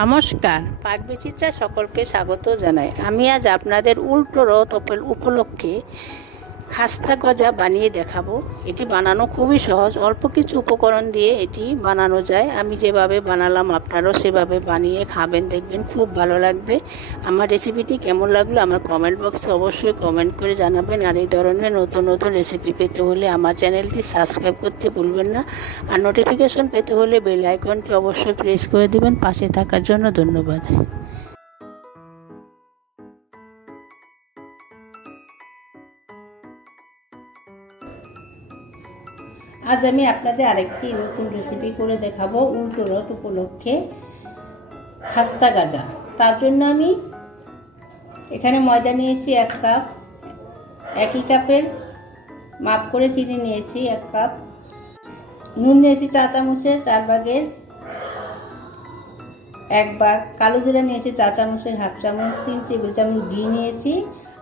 নমস্কার, পাক বিচিত্রা সকলকে স্বাগত জানাই। আমি আজ আপনাদের উল্টো রথ উপলক্ষে খাস্তা গজা বানিয়ে দেখাবো। এটি বানানো খুবই সহজ, অল্প কিছু উপকরণ দিয়ে এটি বানানো যায়। আমি যেভাবে বানালাম আপনারাও সেভাবে বানিয়ে খাবেন, দেখবেন খুব ভালো লাগবে। আমার রেসিপিটি কেমন লাগলো আমার কমেন্ট বক্সে অবশ্যই কমেন্ট করে জানাবেন। আর এই ধরনের নতুন নতুন রেসিপি পেতে হলে আমার চ্যানেলটি সাবস্ক্রাইব করতে ভুলবেন না। আর নোটিফিকেশন পেতে হলে বেল আইকনটি অবশ্যই প্রেস করে দিবেন। পাশে থাকার জন্য ধন্যবাদ। আজ আমি আপনাদের আরেকটি নতুন রেসিপি করে দেখাবো উল্টো রথ উপলক্ষে খাস্তা গাজা। তার জন্য আমি এখানে ময়দা নিয়েছি 1 কাপ, একই কাপের মাপ করে চিনি নিয়েছি 1 কাপ, নুন নিয়েছি 4 চামচের 4 ভাগের 1 ভাগ, কালো জিরা নিয়েছি 4 চামচের হাফ চামচ, 3 টেবিল চামচ ঘি নিয়েছি,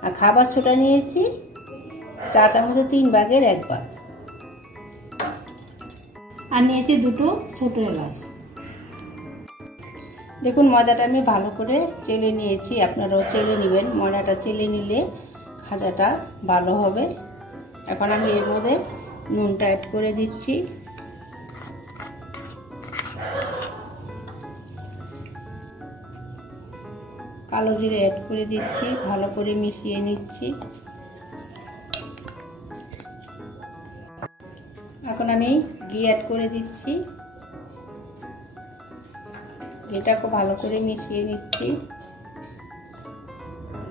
আর খাবার সোডা নিয়েছি 4 চামচের 3 ভাগের 1 ভাগ, আর নিয়েছি 2টো ছোট এলাচ। দেখুন ময়দাটা আমি ভালো করে চেলে নিয়েছি, আপনারাও চেলে নেবেন। ময়দাটা চেলে নিলে খাজাটা ভালো হবে। এখন আমি এর মধ্যে নুনটা অ্যাড করে দিচ্ছি, কালো জিরে অ্যাড করে দিচ্ছি, ভালো করে মিশিয়ে নিচ্ছি। এখন আমি ঘি অ্যাড করে দিচ্ছি, ঘিটাকে ভালো করে মিশিয়ে নিচ্ছি।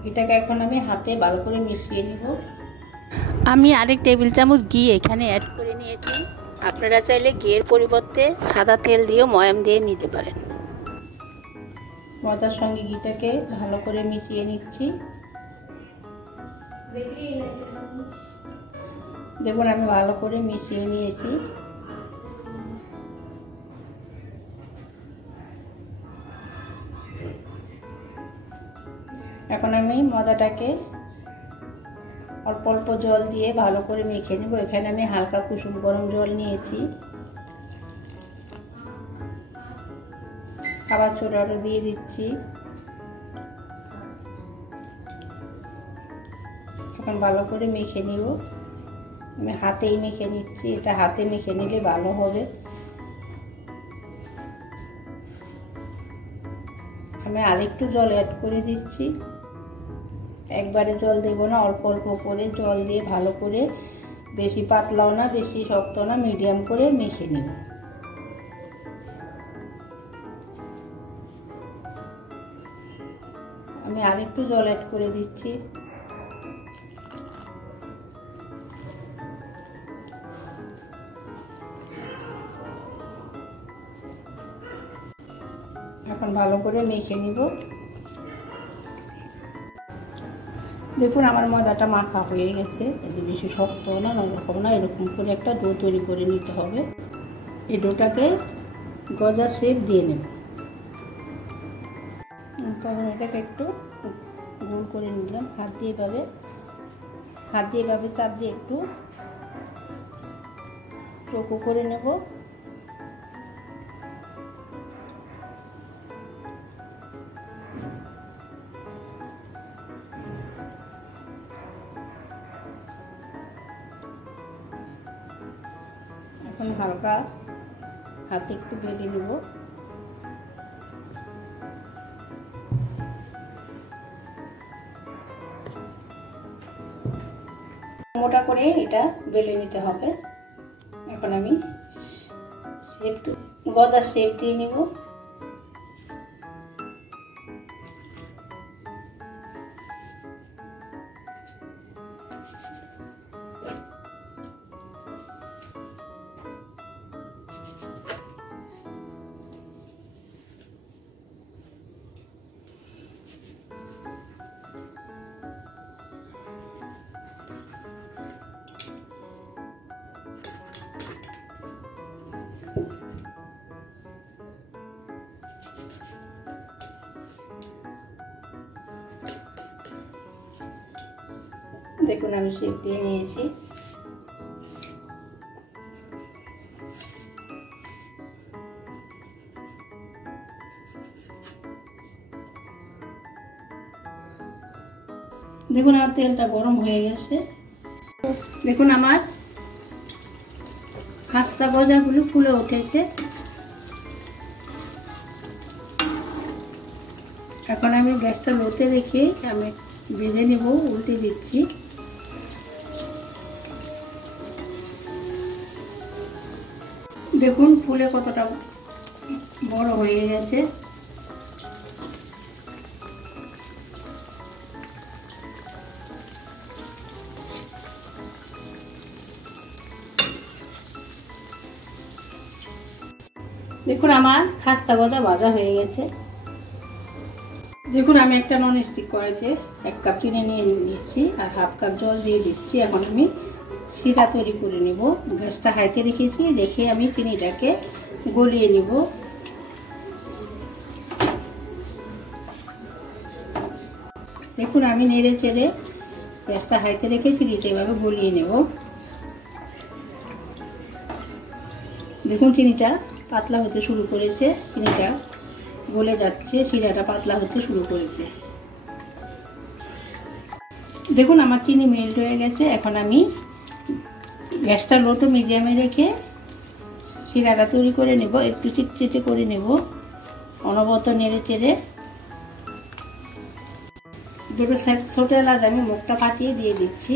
ঘিটাকে এখন আমি হাতে ভালো করে মিশিয়ে নিব। আমি আরেক টেবিল চামচ ঘি এখানে অ্যাড করে নিয়েছি। আপনারা চাইলে ঘিয়ের পরিবর্তে সাদা তেল দিয়েও ময়াম দিয়ে নিতে পারেন। ময়দার সঙ্গে ঘিটাকে ভালো করে মিশিয়ে নিচ্ছি। দেখুন আমি ভালো করে মিশিয়ে নিয়েছি। এখন আমি ময়দাটাকে অল্প অল্প জল দিয়ে ভালো করে মেখে নেব। এখানে আমি হালকা কুসুম গরম জল নিয়েছি, খাবার সোডাটা দিয়ে দিচ্ছি। এখন ভালো করে মেখে নিব। আমি হাতেই মেখে নিচ্ছি, এটা হাতে মেখে নিলে ভালো হবে। আমি আরেকটু জল অ্যাড করে দিচ্ছি, একবারে জল দেব না, অল্প অল্প করে জল দিয়ে ভালো করে, বেশি পাতলাও না বেশি শক্ত না, মিডিয়াম করে মেখে নেব। আমি আরেকটু জল অ্যাড করে দিচ্ছি। এখন ভালো করে মেখে নিব। দেখুন আমার ময়দাটা মাখা হয়ে গেছে, এতে বেশি শক্ত না নরকম না, এরকম করে একটা ডো তৈরি করে নিতে হবে। এই ডোটাকে গজার শেপ দিয়ে নেব। তখন এটাকে একটু গোল করে নিলাম, হাত দিয়ে এভাবে চাপ দিয়ে একটু চৌকো করে নেব। এখন হালকা হাতে একটু বেলে নেব। মোটা করে এটা বেলে নিতে হবে। এখন আমি গজার শেপ দিয়ে নিব। দেখুন আমি শেপ দিয়ে নিয়েছি। দেখুন আমার তেলটা গরম হয়ে গেছে। দেখুন আমার খাস্তা গজাগুলো ফুলে উঠেছে। এখন আমি গ্যাসটা লোতে রেখে আমি ভেজে নেব, উল্টে দিচ্ছি। দেখুন ফুলে কতটা বড় হয়ে গেছে। দেখুন আমার খাস্তা গজা ভাজা হয়ে গেছে। দেখুন আমি একটা ননস্টিক কড়াইতে 1 কাপ চিনি নিয়ে নিয়েছি আর হাফ কাপ জল দিয়ে দিচ্ছি। এখন আমি শিরা তৈরি করে নেব। গ্যাসটা হাইতে রেখেছি, রেখে আমি চিনিটাকে গলিয়ে নেব। দেখুন আমি নেড়ে চেড়ে গ্যাসটা হাইতে রেখে চিনিটা এভাবে গলিয়ে নেব। দেখুন চিনিটা পাতলা হতে শুরু করেছে, চিনিটা গলে যাচ্ছে, শিরাটা পাতলা হতে শুরু করেছে। দেখুন আমার চিনি মেল্ট হয়ে গেছে। এখন আমি গ্যাসটা লো টু মিডিয়ামে রেখে শিরাটা তৈরি করে নেব। একটু চিটচিটে করে নেব, অনবরত নেড়ে চেড়ে। দুটো ছোট এলাচ আমি মুখটা ফাটিয়ে দিয়ে দিচ্ছি।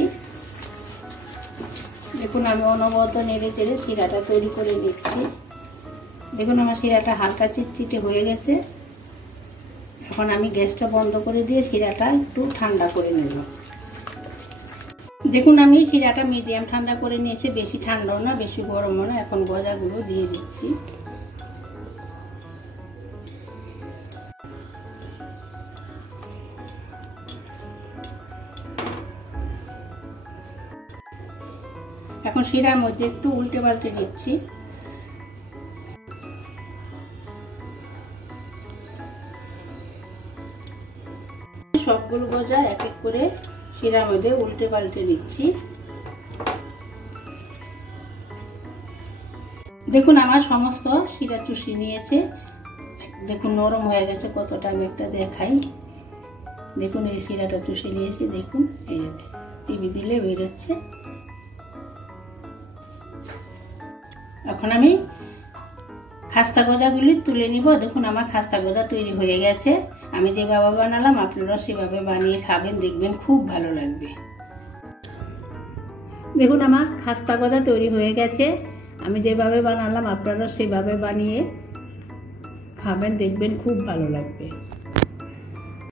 দেখুন আমি অনবরত নেড়ে চেড়ে শিরাটা তৈরি করে নিচ্ছি। দেখুন আমার শিরাটা হালকা চিটচিটে হয়ে গেছে। এখন আমি গ্যাসটা বন্ধ করে দিয়ে শিরাটা একটু ঠান্ডা করে নেব। দেখুন আমি শিরাটা মিডিয়াম ঠান্ডা করে নিয়েছি, বেশি ঠান্ডাও না বেশি গরমও না। এখন গজাগুলো দিয়ে দিচ্ছি। এখন শিরার মধ্যে একটু উল্টে পাল্টে দিচ্ছি। সবগুলো গজা এক এক করে শিরার মধ্যে উল্টে পাল্টে দিচ্ছি। দেখুন আমার সমস্ত শিরা চুষি নিয়েছে। দেখুন নরম হয়ে গেছে কতটা, আমি একটা দেখাই। দেখুন এই শিরাটা চুষে নিয়েছি। দেখুন এই টিভি দিলে বেরোচ্ছে। এখন আমি খাস্তা গজাগুলি তুলে নিব। দেখুন আমার খাস্তা গজা তৈরি হয়ে গেছে। আমি যেভাবে বানালাম আপনারা সেভাবে বানিয়ে খাবেন, দেখবেন খুব ভালো লাগবে। দেখুন আমার খাস্তা গজা তৈরি হয়ে গেছে। আমি যেভাবে বানালাম আপনারা সেভাবে বানিয়ে খাবেন, দেখবেন খুব ভালো লাগবে।